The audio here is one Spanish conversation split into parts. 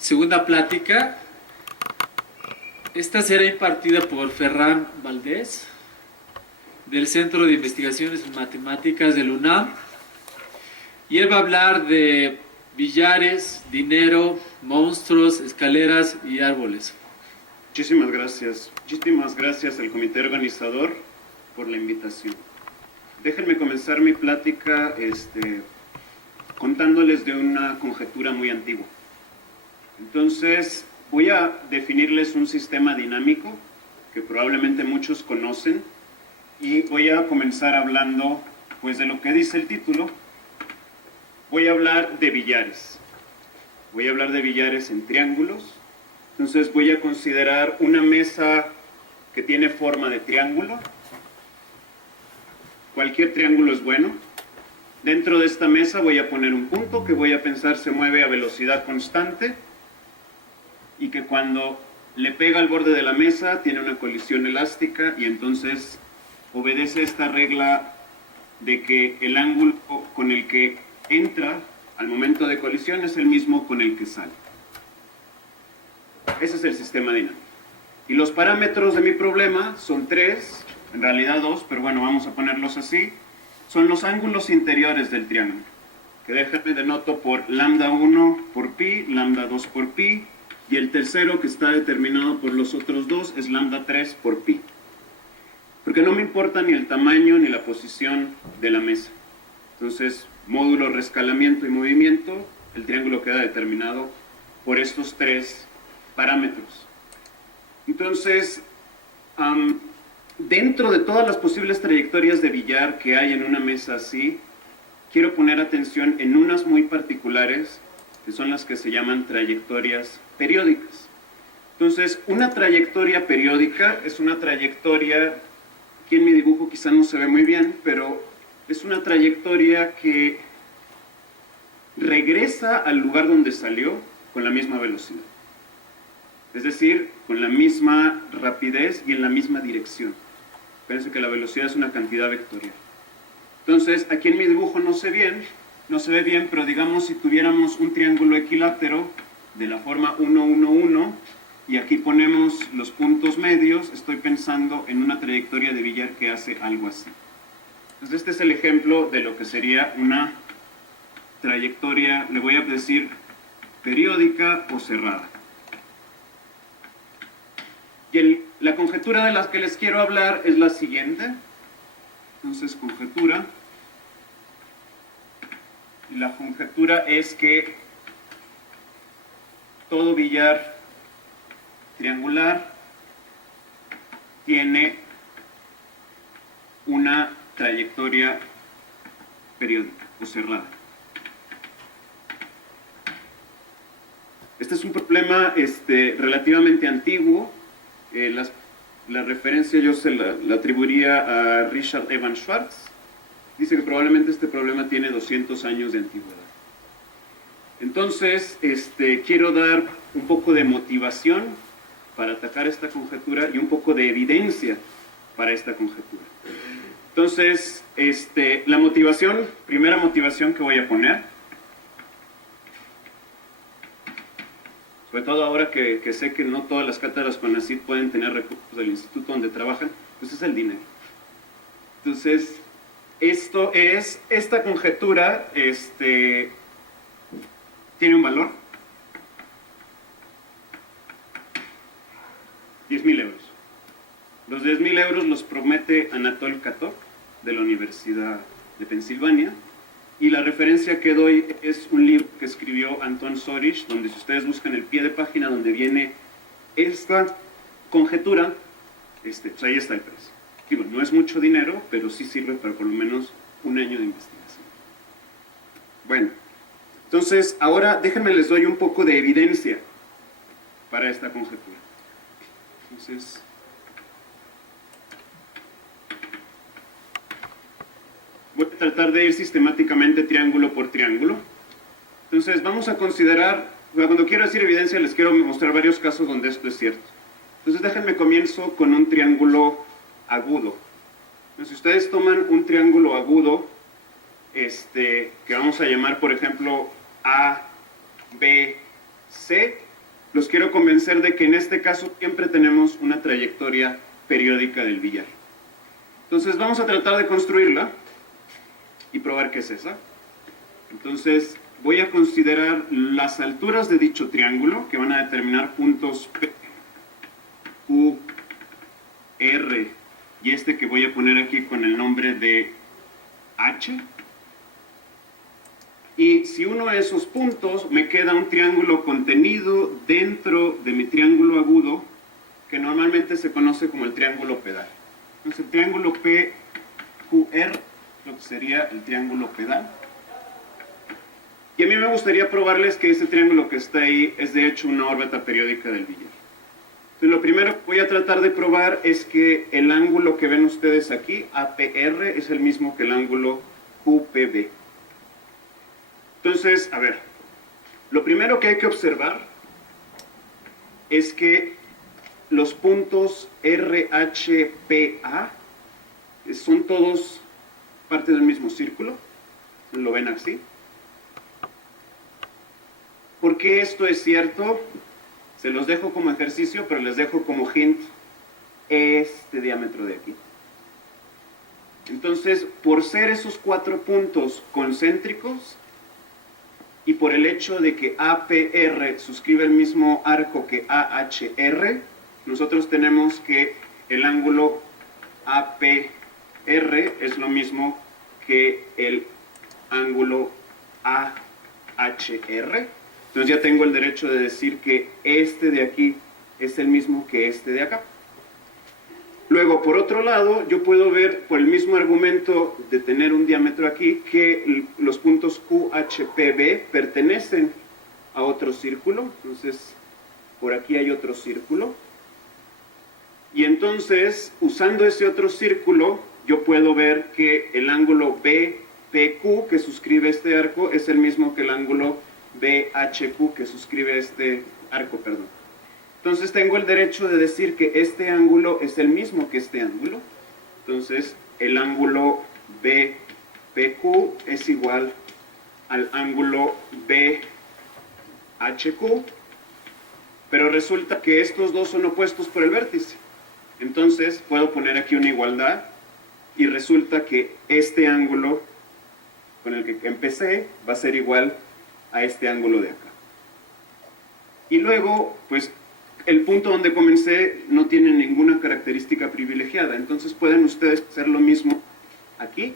segunda plática. Esta será impartida por Ferran Valdés, del Centro de Investigaciones en Matemáticas del UNAM. Y él va a hablar de billares, dinero, monstruos, escaleras y árboles. Muchísimas gracias. Muchísimas gracias al comité organizador por la invitación. Déjenme comenzar mi plática contándoles de una conjetura muy antigua. Entonces, voy a definirles un sistema dinámico que probablemente muchos conocen y voy a comenzar hablando pues de lo que dice el título. Voy a hablar de billares. Voy a hablar de billares en triángulos. Entonces voy a considerar una mesa que tiene forma de triángulo. Cualquier triángulo es bueno. Dentro de esta mesa voy a poner un punto que voy a pensar se mueve a velocidad constante y que cuando le pega al borde de la mesa tiene una colisión elástica y entonces obedece esta regla de que el ángulo con el que entra al momento de colisión es el mismo con el que sale. Ese es el sistema dinámico. Y los parámetros de mi problema son tres, en realidad dos, pero bueno, vamos a ponerlos así. Son los ángulos interiores del triángulo, que déjenme denoto por lambda 1 por pi, lambda 2 por pi, y el tercero que está determinado por los otros dos es lambda 3 por pi. Porque no me importa ni el tamaño ni la posición de la mesa. Entonces, módulo, rescalamiento y movimiento, el triángulo queda determinado por estos tres parámetros. Entonces, dentro de todas las posibles trayectorias de billar que hay en una mesa así, quiero poner atención en unas muy particulares, que son las que se llaman trayectorias periódicas. Entonces, una trayectoria periódica es una trayectoria, aquí en mi dibujo quizá no se ve muy bien, pero es una trayectoria que regresa al lugar donde salió con la misma velocidad. Es decir, con la misma rapidez y en la misma dirección. Fíjense que la velocidad es una cantidad vectorial. Entonces, aquí en mi dibujo no se ve bien, pero digamos si tuviéramos un triángulo equilátero de la forma 1, 1, 1, y aquí ponemos los puntos medios, estoy pensando en una trayectoria de billar que hace algo así. Entonces, este es el ejemplo de lo que sería una trayectoria, le voy a decir, periódica o cerrada. Y la conjetura de la que les quiero hablar es la siguiente. Entonces, conjetura. Y la conjetura es que todo billar triangular tiene una trayectoria periódica o cerrada. Este es un problema relativamente antiguo. La referencia yo se la atribuiría a Richard Evans Schwartz. Dice que probablemente este problema tiene 200 años de antigüedad. Entonces, quiero dar un poco de motivación para atacar esta conjetura y un poco de evidencia para esta conjetura. Entonces, la motivación, primera motivación que voy a poner, sobre todo ahora que sé que no todas las cátedras CONACYT pueden tener recursos del instituto donde trabajan, pues es el dinero. Entonces, esta conjetura tiene un valor, 10.000 euros. Los 10.000 euros los promete Anatol Katov, de la Universidad de Pensilvania, y la referencia que doy es un libro que escribió Anton Sorish, donde si ustedes buscan el pie de página donde viene esta conjetura, pues ahí está el precio. Digo, no es mucho dinero, pero sí sirve para por lo menos un año de investigación. Bueno, entonces ahora déjenme les doy un poco de evidencia para esta conjetura. Entonces, voy a tratar de ir sistemáticamente triángulo por triángulo. Entonces vamos a considerar, cuando quiero decir evidencia les quiero mostrar varios casos donde esto es cierto. Entonces déjenme comienzo con un triángulo agudo. Entonces, si ustedes toman un triángulo agudo, que vamos a llamar por ejemplo A, B, C, los quiero convencer de que en este caso siempre tenemos una trayectoria periódica del billar. Entonces vamos a tratar de construirla y probar qué es esa. Entonces voy a considerar las alturas de dicho triángulo, que van a determinar puntos P, Q, R, y este que voy a poner aquí con el nombre de H. Y si uno de esos puntos me queda un triángulo contenido dentro de mi triángulo agudo, que normalmente se conoce como el triángulo pedal. Entonces el triángulo PQR, lo que sería el triángulo pedal. Y a mí me gustaría probarles que ese triángulo que está ahí es de hecho una órbita periódica del billar. Entonces lo primero que voy a tratar de probar es que el ángulo que ven ustedes aquí, APR, es el mismo que el ángulo QPB. Entonces, a ver, lo primero que hay que observar es que los puntos RHPA son todos parte del mismo círculo. ¿Lo ven así? ¿Por qué esto es cierto? Se los dejo como ejercicio, pero les dejo como hint este diámetro de aquí. Entonces, por ser esos 4 puntos concéntricos, y por el hecho de que APR suscribe el mismo arco que AHR, nosotros tenemos que el ángulo APR es lo mismo que el ángulo AHR. Entonces ya tengo el derecho de decir que este de aquí es el mismo que este de acá. Luego, por otro lado, yo puedo ver por el mismo argumento de tener un diámetro aquí que los puntos QHPB pertenecen a otro círculo. Entonces, por aquí hay otro círculo. Y entonces, usando ese otro círculo, yo puedo ver que el ángulo BPQ que suscribe este arco es el mismo que el ángulo BHQ que suscribe este arco, perdón. Entonces tengo el derecho de decir que este ángulo es el mismo que este ángulo. Entonces el ángulo BPQ es igual al ángulo BHQ, pero resulta que estos dos son opuestos por el vértice. Entonces puedo poner aquí una igualdad y resulta que este ángulo con el que empecé va a ser igual a este ángulo de acá. Y luego, pues, el punto donde comencé no tiene ninguna característica privilegiada, entonces pueden ustedes hacer lo mismo aquí,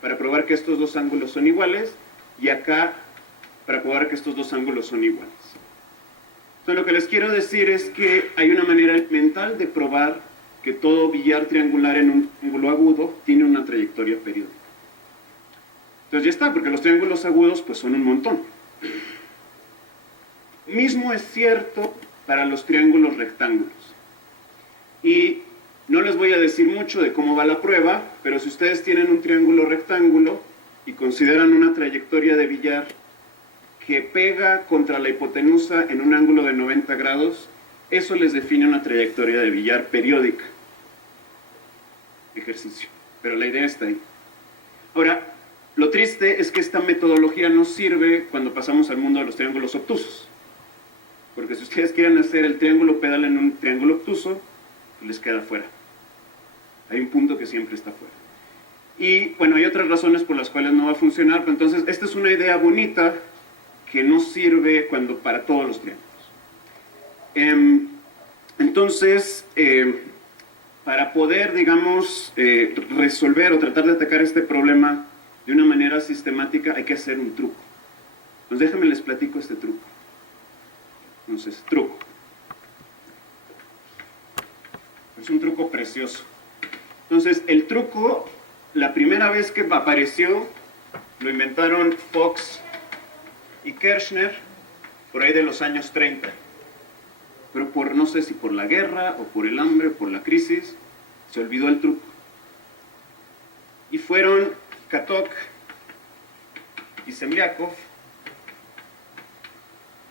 para probar que estos dos ángulos son iguales, y acá, para probar que estos dos ángulos son iguales. Entonces, lo que les quiero decir es que hay una manera mental de probar que todo billar triangular en un triángulo agudo tiene una trayectoria periódica. Entonces ya está, porque los triángulos agudos pues son un montón. Mismo es cierto para los triángulos rectángulos. Y no les voy a decir mucho de cómo va la prueba, pero si ustedes tienen un triángulo rectángulo y consideran una trayectoria de billar que pega contra la hipotenusa en un ángulo de 90 grados, eso les define una trayectoria de billar periódica. Ejercicio. Pero la idea está ahí. Ahora, lo triste es que esta metodología no sirve cuando pasamos al mundo de los triángulos obtusos. Porque si ustedes quieren hacer el triángulo pedal en un triángulo obtuso, pues les queda fuera. Hay un punto que siempre está fuera. Y bueno, hay otras razones por las cuales no va a funcionar, pero entonces esta es una idea bonita que no sirve para todos los triángulos. Entonces, para poder, digamos, resolver o tratar de atacar este problema de una manera sistemática, hay que hacer un truco. Entonces déjenme les platico este truco. Entonces, truco. Es un truco precioso. Entonces, el truco, la primera vez que apareció, lo inventaron Fox y Kirchner, por ahí de los años 30. Pero no sé si por la guerra, o por el hambre, o por la crisis, se olvidó el truco. Y fueron Katok y Zemliakov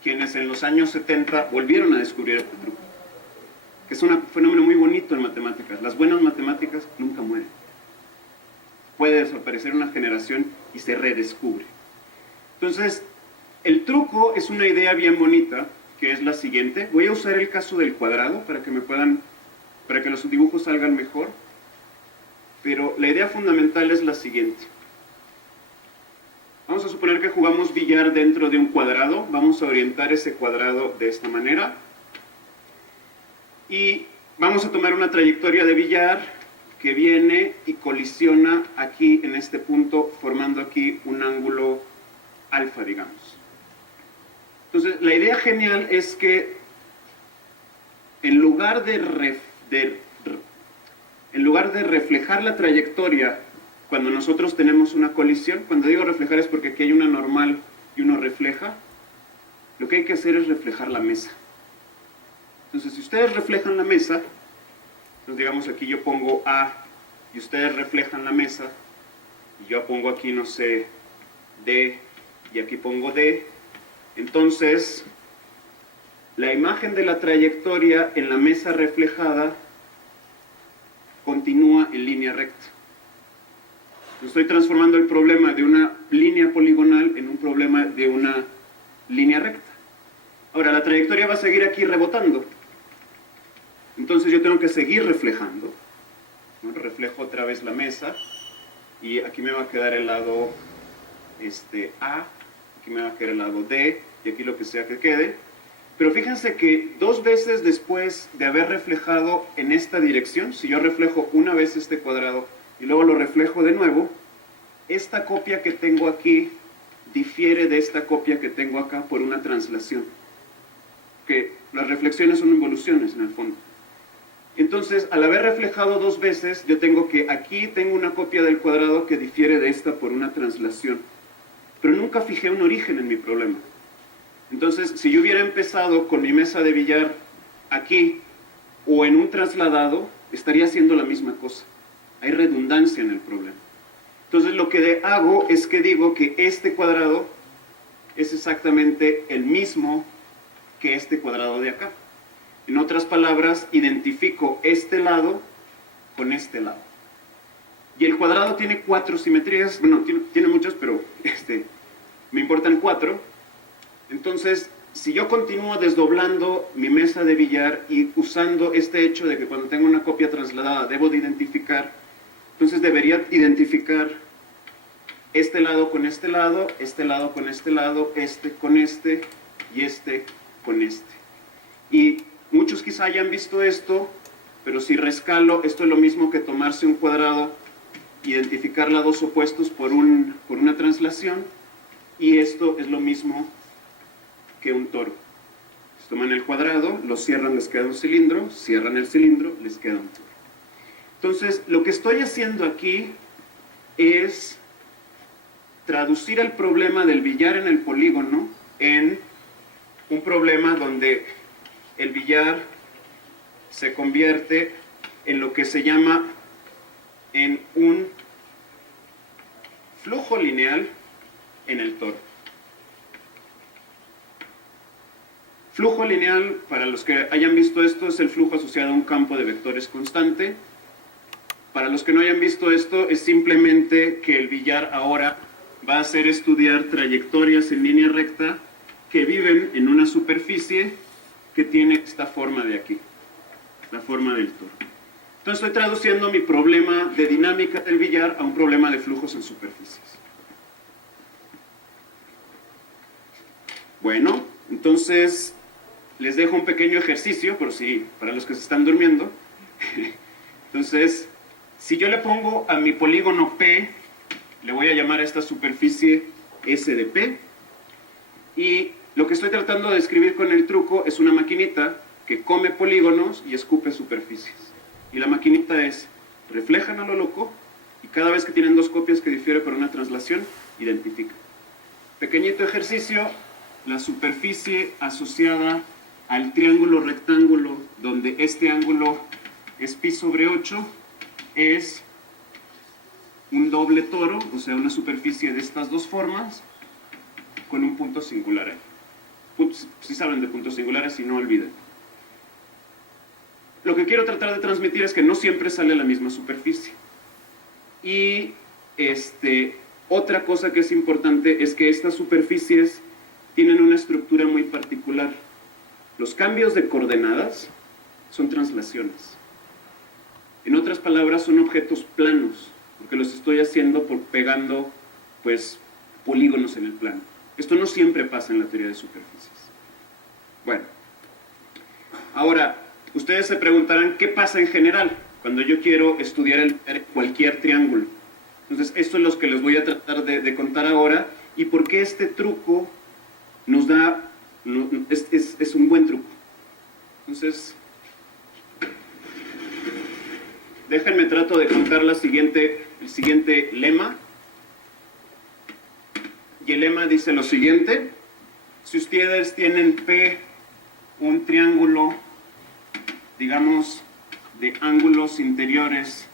quienes en los años 70 volvieron a descubrir este truco, que es un fenómeno muy bonito en matemáticas. Las buenas matemáticas nunca mueren. Puede desaparecer una generación y se redescubre. Entonces, el truco es una idea bien bonita, que es la siguiente. Voy a usar el caso del cuadrado para que los dibujos salgan mejor, pero la idea fundamental es la siguiente. Vamos a suponer que jugamos billar dentro de un cuadrado. Vamos a orientar ese cuadrado de esta manera. Y vamos a tomar una trayectoria de billar que viene y colisiona aquí en este punto, formando aquí un ángulo alfa, digamos. Entonces, la idea genial es que en lugar de reflejar la trayectoria cuando nosotros tenemos una colisión, cuando digo reflejar es porque aquí hay una normal y uno refleja, lo que hay que hacer es reflejar la mesa. Entonces, si ustedes reflejan la mesa, entonces digamos aquí yo pongo A y ustedes reflejan la mesa, y yo pongo aquí, no sé, D, y aquí pongo D, entonces la imagen de la trayectoria en la mesa reflejada continúa en línea recta. Estoy transformando el problema de una línea poligonal en un problema de una línea recta. Ahora, la trayectoria va a seguir aquí rebotando. Entonces yo tengo que seguir reflejando. Bueno, reflejo otra vez la mesa y aquí me va a quedar el lado A, aquí me va a quedar el lado D y aquí lo que sea que quede. Pero fíjense que 2 veces después de haber reflejado en esta dirección, si yo reflejo una vez este cuadrado y luego lo reflejo de nuevo, esta copia que tengo aquí difiere de esta copia que tengo acá por una translación. Que las reflexiones son involuciones en el fondo. Entonces, al haber reflejado 2 veces, yo tengo que aquí tengo una copia del cuadrado que difiere de esta por una translación. Pero nunca fijé un origen en mi problema. Entonces, si yo hubiera empezado con mi mesa de billar aquí o en un trasladado, estaría haciendo la misma cosa. Hay redundancia en el problema. Entonces, lo que hago es que digo que este cuadrado es exactamente el mismo que este cuadrado de acá. En otras palabras, identifico este lado con este lado. Y el cuadrado tiene 4 simetrías, bueno, tiene muchas, pero me importan 4. Entonces, si yo continúo desdoblando mi mesa de billar y usando este hecho de que cuando tengo una copia trasladada debo de identificar, entonces debería identificar este lado con este lado, este lado con este lado, este con este y este con este. Y muchos quizá hayan visto esto, pero si rescalo, esto es lo mismo que tomarse un cuadrado, identificar lados opuestos por una translación, y esto es lo mismo que un toro. Toman el cuadrado, lo cierran, les queda un cilindro, cierran el cilindro, les queda un toro. Entonces, lo que estoy haciendo aquí es traducir el problema del billar en el polígono en un problema donde el billar se convierte en lo que se llama en un flujo lineal en el toro. Flujo lineal, para los que hayan visto esto, es el flujo asociado a un campo de vectores constante. Para los que no hayan visto esto, es simplemente que el billar ahora va a hacer estudiar trayectorias en línea recta que viven en una superficie que tiene esta forma de aquí, la forma del toro. Entonces estoy traduciendo mi problema de dinámica del billar a un problema de flujos en superficies. Bueno, entonces les dejo un pequeño ejercicio, por si para los que se están durmiendo. Entonces, si yo le pongo a mi polígono P, le voy a llamar a esta superficie S de P, y lo que estoy tratando de describir con el truco es una maquinita que come polígonos y escupe superficies. Y la maquinita es, reflejan a lo loco, y cada vez que tienen 2 copias que difiere por una translación, identifican. Pequeñito ejercicio, la superficie asociada al triángulo rectángulo, donde este ángulo es pi sobre 8, es un doble toro, o sea, una superficie de estas 2 formas, con un punto singular ahí. Si saben de puntos singulares, si no olviden. Lo que quiero tratar de transmitir es que no siempre sale la misma superficie. Y otra cosa que es importante es que estas superficies tienen una estructura muy particular. Los cambios de coordenadas son translaciones. En otras palabras, son objetos planos, porque los estoy haciendo pegando, pues, polígonos en el plano. Esto no siempre pasa en la teoría de superficies. Bueno, ahora, ustedes se preguntarán, ¿qué pasa en general cuando yo quiero estudiar cualquier triángulo? Entonces, esto es lo que les voy a tratar de contar ahora, y por qué este truco nos da, es un buen truco. Entonces, déjenme trato de contar el siguiente lema. Y el lema dice lo siguiente: si ustedes tienen P, un triángulo, digamos, de ángulos interiores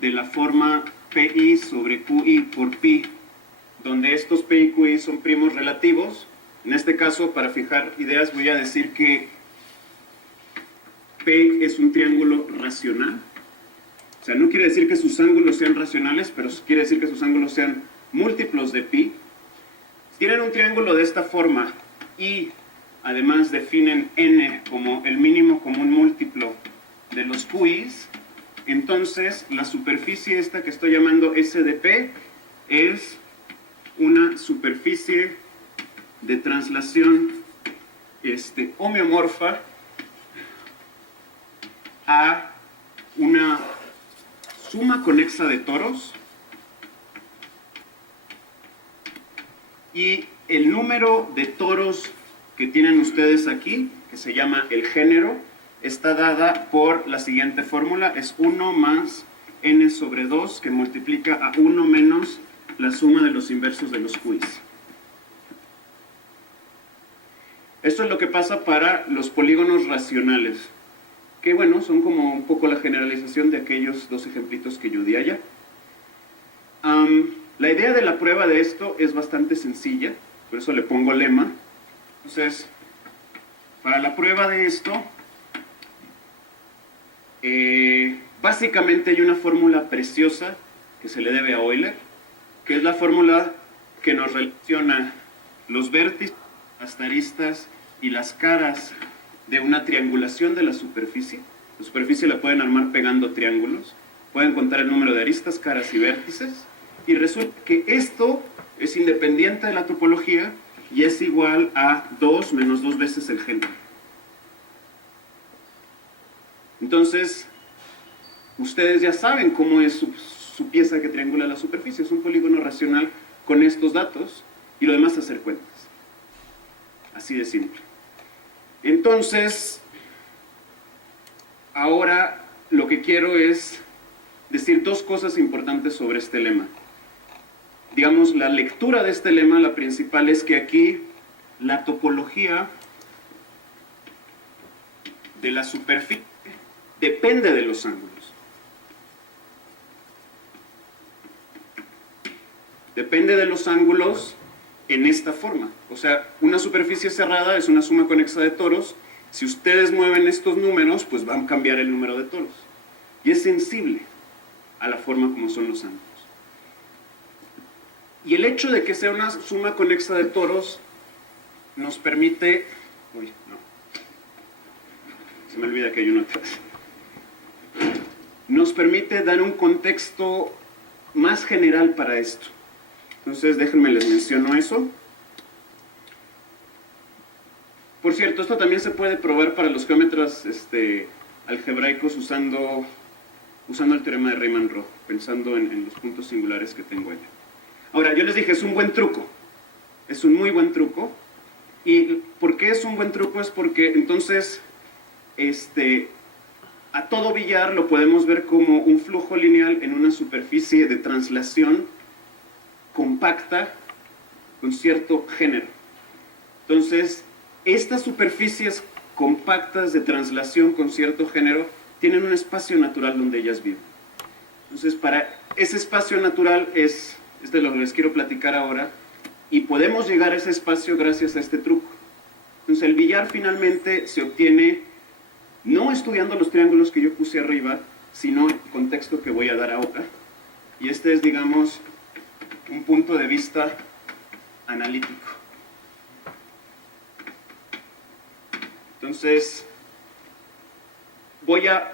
de la forma PI sobre QI por pi, donde estos P y QI son primos relativos, en este caso, para fijar ideas, voy a decir que P es un triángulo racional. O sea, no quiere decir que sus ángulos sean racionales, pero quiere decir que sus ángulos sean múltiplos de pi. Si tienen un triángulo de esta forma y además definen n como el mínimo común múltiplo de los QIs, entonces la superficie esta que estoy llamando S de P es una superficie de translación homeomorfa a una suma conexa de toros, y el número de toros que tienen ustedes aquí, que se llama el género, está dada por la siguiente fórmula: es 1 más n sobre 2, que multiplica a 1 menos la suma de los inversos de los QIs. Esto es lo que pasa para los polígonos racionales, que bueno, son como un poco la generalización de aquellos dos ejemplitos que yo di allá. La idea de la prueba de esto es bastante sencilla, por eso le pongo lema. Entonces, para la prueba de esto, básicamente hay una fórmula preciosa que se le debe a Euler, que es la fórmula que nos relaciona los vértices, las aristas y las caras de una triangulación de la superficie. La superficie la pueden armar pegando triángulos, pueden contar el número de aristas, caras y vértices, y resulta que esto es independiente de la topología y es igual a 2 menos 2 veces el género. Entonces, ustedes ya saben cómo es su pieza que triangula la superficie. Es un polígono racional con estos datos, y lo demás es hacer cuentas. Así de simple. Entonces, ahora lo que quiero es decir dos cosas importantes sobre este lema. Digamos, la lectura de este lema, la principal, es que aquí la topología de la superficie depende de los ángulos. Depende de los ángulos en esta forma. O sea, una superficie cerrada es una suma conexa de toros. Si ustedes mueven estos números, pues van a cambiar el número de toros. Y es sensible a la forma como son los ángulos. Y el hecho de que sea una suma conexa de toros nos permite... Uy, no. Se me olvida que hay uno atrás. Nos permite dar un contexto más general para esto. Entonces, déjenme les menciono eso. Por cierto, esto también se puede probar para los geómetras algebraicos usando el teorema de Riemann-Roch, pensando en los puntos singulares que tengo allá. Ahora, yo les dije, es un buen truco. Es un muy buen truco. ¿Y por qué es un buen truco? Es porque entonces, a todo billar lo podemos ver como un flujo lineal en una superficie de translación compacta con cierto género. Entonces, estas superficies compactas de translación con cierto género tienen un espacio natural donde ellas viven. Entonces, para ese espacio natural es de lo que les quiero platicar ahora, y podemos llegar a ese espacio gracias a este truco. Entonces, el billar finalmente se obtiene no estudiando los triángulos que yo puse arriba, sino el contexto que voy a dar ahora. Y este es, digamos, un punto de vista analítico. Entonces, voy a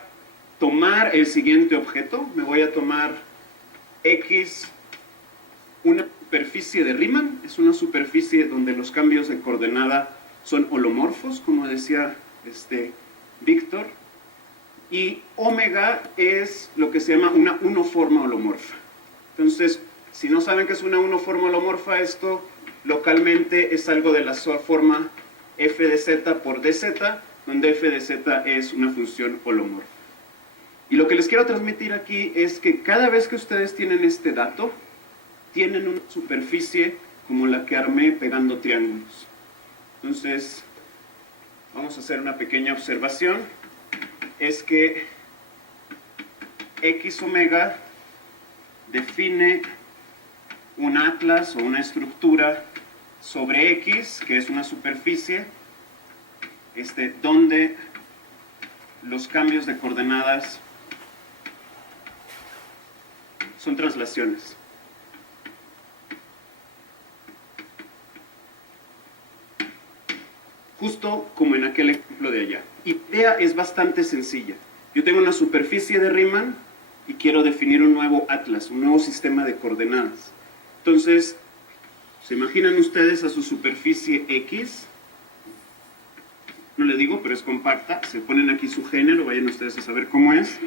tomar el siguiente objeto, me voy a tomar X, una superficie de Riemann, es una superficie donde los cambios de coordenada son holomorfos, como decía Víctor, y omega es lo que se llama una unoforma holomorfa. Entonces, si no saben qué es una unoforma holomorfa, esto localmente es algo de la forma f de z por dz, donde f de z es una función holomorfa. Y lo que les quiero transmitir aquí es que cada vez que ustedes tienen este dato, tienen una superficie como la que armé pegando triángulos. Entonces, vamos a hacer una pequeña observación. Es que x omega define un atlas o una estructura sobre x, que es una superficie, donde los cambios de coordenadas son translaciones. Justo como en aquel ejemplo de allá. Y la idea es bastante sencilla. Yo tengo una superficie de Riemann y quiero definir un nuevo atlas, un nuevo sistema de coordenadas. Entonces, ¿se imaginan ustedes a su superficie X? No le digo, pero es compacta. Se ponen aquí su género, vayan ustedes a saber cómo es.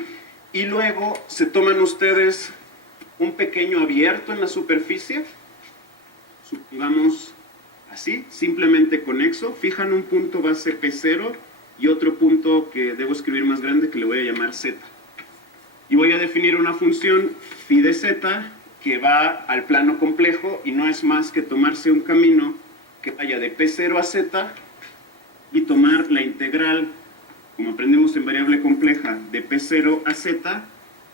Y luego se toman ustedes un pequeño abierto en la superficie. Supongamos así, simplemente conexo. Fijan un punto base P0 y otro punto que debo escribir más grande que le voy a llamar Z. Y voy a definir una función phi de Z que va al plano complejo y no es más que tomarse un camino que vaya de P0 a Z y tomar la integral, como aprendimos en variable compleja, de P0 a Z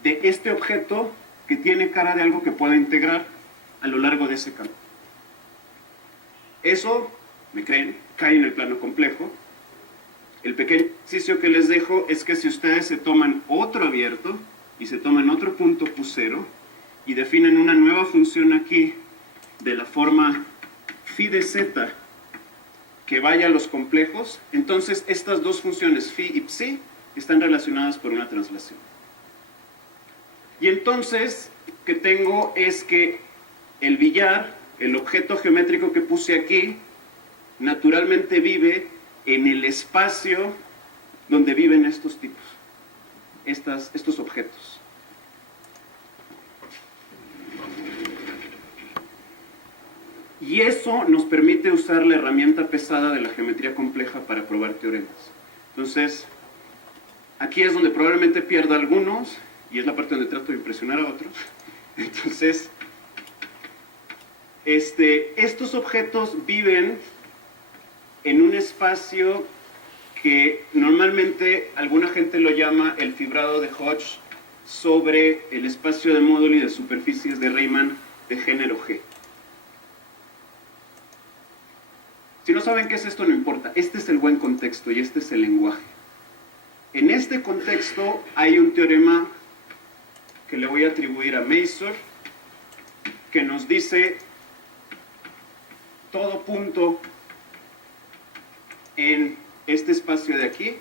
de este objeto que tiene cara de algo que pueda integrar a lo largo de ese camino. Eso, ¿me creen?, cae en el plano complejo. El pequeño ejercicio que les dejo es que si ustedes se toman otro abierto y se toman otro punto Q0 y definen una nueva función aquí de la forma phi de z que vaya a los complejos, entonces estas dos funciones phi y psi están relacionadas por una translación. Y entonces, lo que tengo es que el billar, el objeto geométrico que puse aquí, naturalmente vive en el espacio donde viven estos tipos, estos objetos. Y eso nos permite usar la herramienta pesada de la geometría compleja para probar teoremas. Entonces, aquí es donde probablemente pierda algunos, y es la parte donde trato de impresionar a otros. Entonces, estos objetos viven en un espacio que normalmente alguna gente lo llama el fibrado de Hodge sobre el espacio de módulo y de superficies de Riemann de género G. Si no saben qué es esto, no importa. Este es el buen contexto y este es el lenguaje. En este contexto hay un teorema que le voy a atribuir a Mazur, que nos dice todo punto en este espacio de aquí,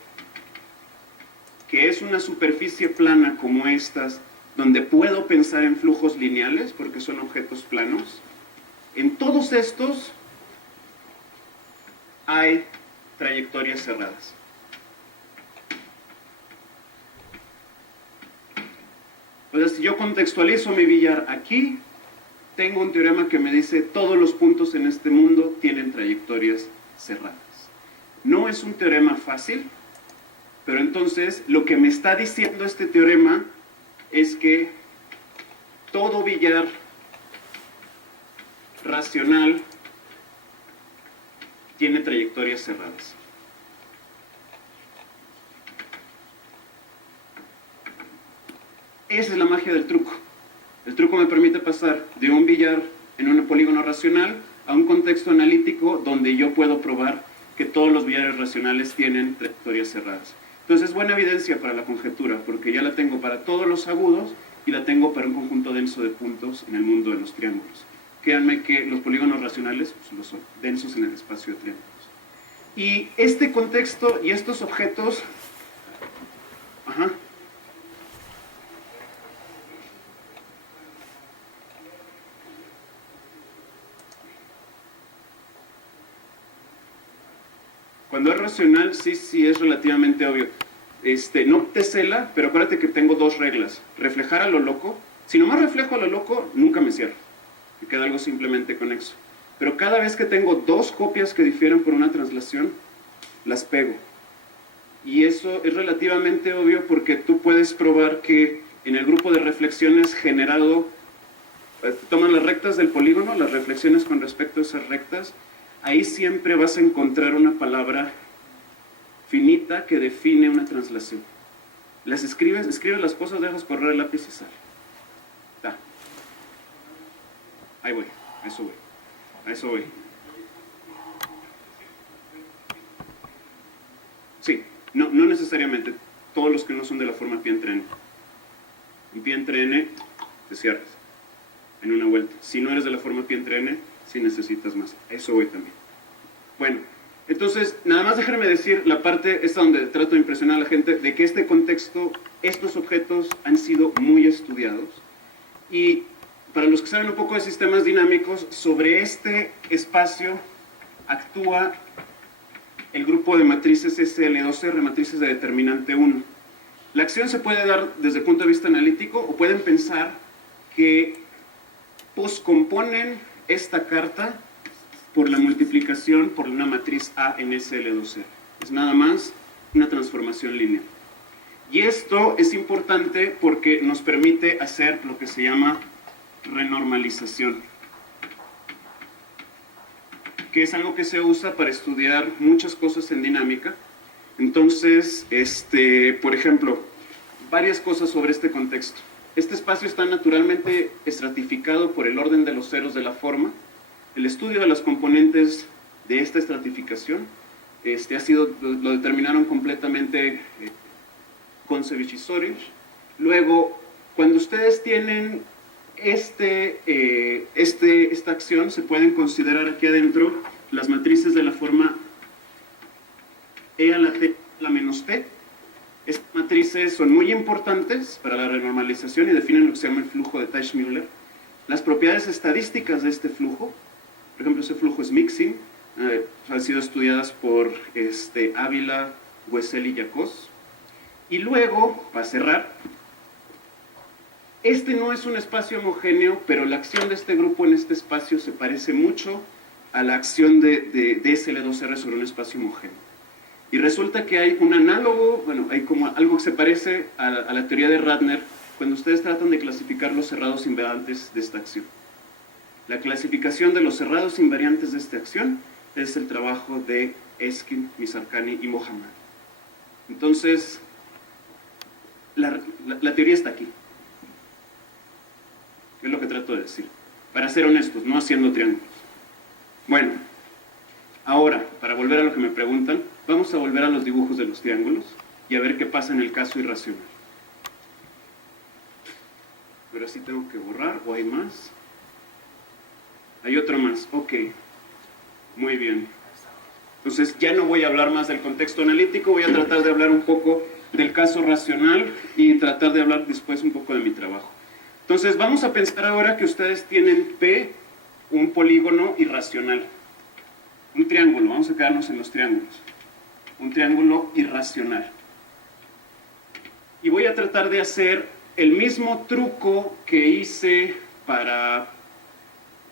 que es una superficie plana como estas, donde puedo pensar en flujos lineales, porque son objetos planos. En todos estos hay trayectorias cerradas. Entonces, si yo contextualizo mi billar aquí, tengo un teorema que me dice todos los puntos en este mundo tienen trayectorias cerradas. No es un teorema fácil, pero entonces lo que me está diciendo este teorema es que todo billar racional tiene trayectorias cerradas. Esa es la magia del truco. El truco me permite pasar de un billar en un polígono racional a un contexto analítico donde yo puedo probar que todos los billares racionales tienen trayectorias cerradas. Entonces es buena evidencia para la conjetura, porque ya la tengo para todos los agudos y la tengo para un conjunto denso de puntos en el mundo de los triángulos. Créanme que los polígonos racionales pues, lo son, densos en el espacio de triángulos. Y este contexto y estos objetos... Ajá. Cuando es racional, sí es relativamente obvio. No te cela, pero acuérdate que tengo dos reglas. Reflejar a lo loco. Si nomás reflejo a lo loco, nunca me cierro. Me queda algo simplemente conexo. Pero cada vez que tengo dos copias que difieren por una translación, las pego. Y eso es relativamente obvio porque tú puedes probar que en el grupo de reflexiones generado, toman las rectas del polígono, las reflexiones con respecto a esas rectas, ahí siempre vas a encontrar una palabra finita que define una translación. Las escribes las cosas, dejas correr el lápiz y sale. Da. Ahí voy, a eso voy. Sí, no necesariamente. Todos los que no son de la forma pi entre n. En pi entre n te cierras en una vuelta. Si no eres de la forma pi entre n, sí necesitas más. A eso voy también. Bueno, entonces, nada más déjenme decir la parte esta donde trato de impresionar a la gente de que este contexto, estos objetos han sido muy estudiados. Y para los que saben un poco de sistemas dinámicos, sobre este espacio actúa el grupo de matrices SL2R, matrices de determinante 1. La acción se puede dar desde el punto de vista analítico o pueden pensar que poscomponen esta carta por la multiplicación por una matriz A en SL2R. Es nada más una transformación lineal. Y esto es importante porque nos permite hacer lo que se llama renormalización, que es algo que se usa para estudiar muchas cosas en dinámica. Entonces, por ejemplo, varias cosas sobre este contexto. Este espacio está naturalmente estratificado por el orden de los ceros de la forma. El estudio de las componentes de esta estratificación lo determinaron completamente Kontsevich y Sorych. Luego, cuando ustedes tienen esta acción, se pueden considerar aquí adentro las matrices de la forma E a la T a la menos T. Estas matrices son muy importantes para la renormalización y definen lo que se llama el flujo de Teichmüller. Las propiedades estadísticas de este flujo, por ejemplo, ese flujo es mixing, han sido estudiadas por Ávila, Wessel y Jacós. Y luego, para cerrar, este no es un espacio homogéneo, pero la acción de este grupo en este espacio se parece mucho a la acción de SL2R sobre un espacio homogéneo. Y resulta que hay un análogo, bueno, hay como algo que se parece a la teoría de Ratner cuando ustedes tratan de clasificar los cerrados invariantes de esta acción. La clasificación de los cerrados invariantes de esta acción es el trabajo de Eskin, Mizarkani y Mohammad. Entonces, la teoría está aquí. Es lo que trato de decir. Para ser honestos, no haciendo triángulos. Bueno, ahora, para volver a lo que me preguntan, vamos a volver a los dibujos de los triángulos y a ver qué pasa en el caso irracional. Pero sí tengo que borrar, o hay más. Hay otro más, ok. Muy bien. Entonces ya no voy a hablar más del contexto analítico, voy a tratar de hablar un poco del caso racional y tratar de hablar después un poco de mi trabajo. Entonces vamos a pensar ahora que ustedes tienen P, un polígono irracional. Un triángulo, vamos a quedarnos en los triángulos. Un triángulo irracional. Y voy a tratar de hacer el mismo truco que hice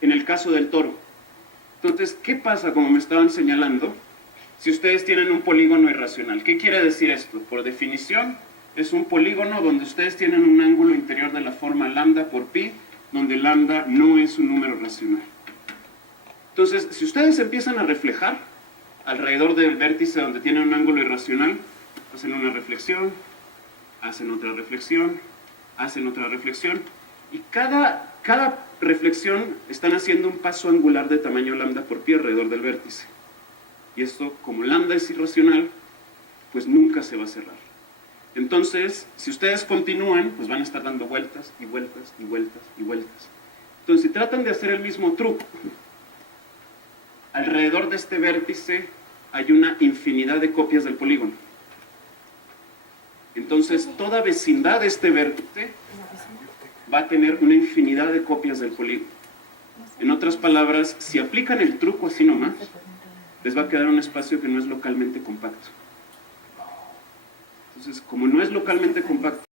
en el caso del toro. Entonces, ¿qué pasa, como me estaban señalando, si ustedes tienen un polígono irracional? ¿Qué quiere decir esto? Por definición, es un polígono donde ustedes tienen un ángulo interior de la forma lambda por pi, donde lambda no es un número racional. Entonces, si ustedes empiezan a reflejar alrededor del vértice donde tienen un ángulo irracional, hacen una reflexión, hacen otra reflexión, hacen otra reflexión, y cada reflexión están haciendo un paso angular de tamaño lambda por pi alrededor del vértice. Y esto, como lambda es irracional, pues nunca se va a cerrar. Entonces, si ustedes continúan, pues van a estar dando vueltas y vueltas y vueltas y vueltas. Entonces, si tratan de hacer el mismo truco alrededor de este vértice hay una infinidad de copias del polígono. Entonces, toda vecindad de este vértice va a tener una infinidad de copias del polígono. En otras palabras, si aplican el truco así nomás, les va a quedar un espacio que no es localmente compacto. Entonces, como no es localmente compacto,